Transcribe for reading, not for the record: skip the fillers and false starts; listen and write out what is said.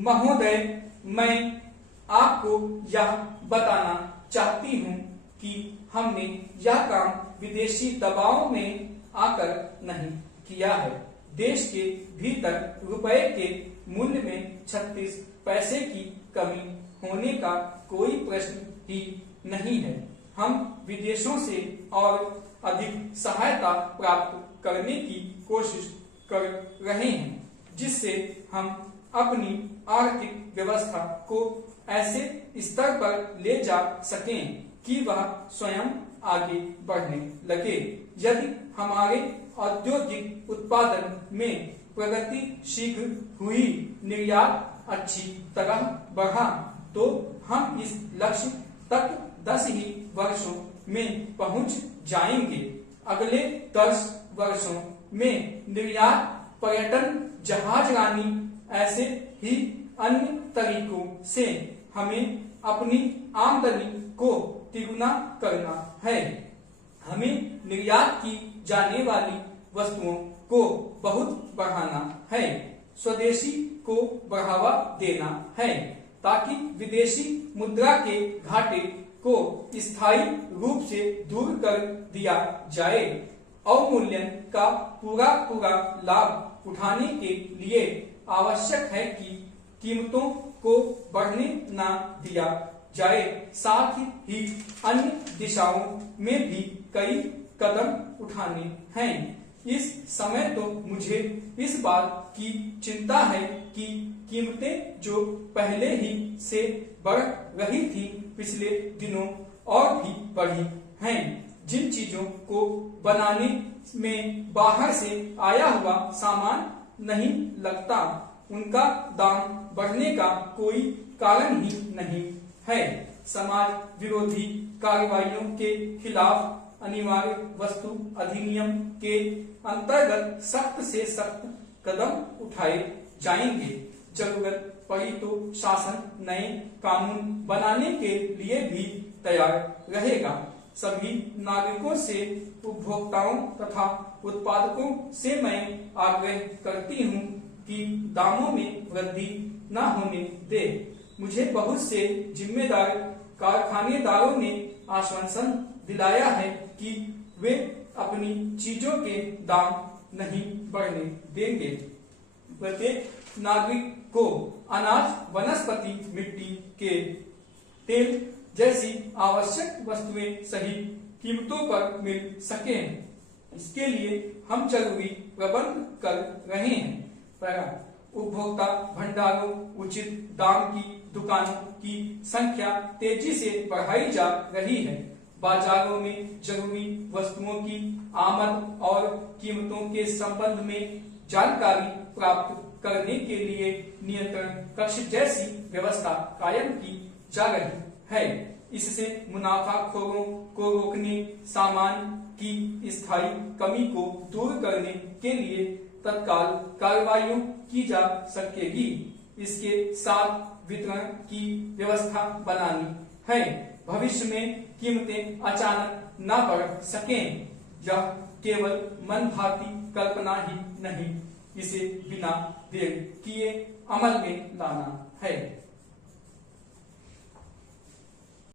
महोदय, मैं आपको यह बताना चाहती हूँ कि हमने यह काम विदेशी दबाव में आकर नहीं किया है। देश के भीतर रुपए के मूल्य में 36 पैसे की कमी होने का कोई प्रश्न ही नहीं है। हम विदेशों से और अधिक सहायता प्राप्त करने की कोशिश कर रहे हैं, जिससे हम अपनी आर्थिक व्यवस्था को ऐसे स्तर पर ले जा सकें कि वह स्वयं आगे बढ़ने लगे। यदि हमारे औद्योगिक उत्पादन में प्रगति शीघ्र हुई, निर्यात अच्छी तरह बढ़ा, तो हम इस लक्ष्य तक 10 ही वर्षों में पहुंच जाएंगे। अगले 10 वर्षों में निर्यात, पर्यटन, जहाजरानी, ऐसे ही अन्य तरीकों से हमें अपनी आमदनी को तिगुना करना है। हमें निर्यात की जाने वाली वस्तुओं को बहुत बढ़ाना है, स्वदेशी को बढ़ावा देना है, ताकि विदेशी मुद्रा के घाटे को स्थायी रूप से दूर कर दिया जाए। अवमूल्यन का पूरा लाभ उठाने के लिए आवश्यक है कि कीमतों को बढ़ने न दिया जाए। साथ ही अन्य दिशाओं में भी कई कदम उठाने हैं। इस समय तो मुझे इस बात की चिंता है कि कीमतें जो पहले ही से बढ़ रही थी, पिछले दिनों और भी बढ़ी हैं। जिन चीजों को बनाने में बाहर से आया हुआ सामान नहीं लगता, उनका दाम बढ़ने का कोई कारण ही नहीं है। समाज विरोधी कार्रवाइयों के खिलाफ अनिवार्य वस्तु अधिनियम के अंतर्गत सख्त से सख्त कदम उठाए जाएंगे। जरूरत पड़ी तो शासन नए कानून बनाने के लिए भी तैयार रहेगा। सभी नागरिकों से, उपभोक्ताओं तथा उत्पादकों से मैं आग्रह करती हूँ कि दामों में वृद्धि न होने दे। मुझे बहुत से जिम्मेदार कारखानेदारों ने आश्वासन दिलाया है कि वे अपनी चीजों के दाम नहीं बढ़ने देंगे। प्रत्येक नागरिक को अनाज, वनस्पति, मिट्टी के तेल जैसी आवश्यक वस्तुएं सही कीमतों पर मिल सकें, इसके लिए हम जरूरी प्रबंध कर रहे हैं। उपभोक्ता भंडारों, उचित दाम की दुकानों की संख्या तेजी से बढ़ाई जा रही है। बाजारों में जरूरी वस्तुओं की आमद और कीमतों के संबंध में जानकारी प्राप्त करने के लिए नियंत्रण कक्ष जैसी व्यवस्था कायम की जा रही है। इससे मुनाफाखोरों को रोकने, सामान की स्थायी कमी को दूर करने के लिए तत्काल कार्रवाइयों की जा सकेगी। इसके साथ वितरण की व्यवस्था बनानी है। भविष्य में कीमतें अचानक न बढ़ सकें। यह केवल मनभाती कल्पना ही नहीं, इसे बिना देर किए अमल में लाना है।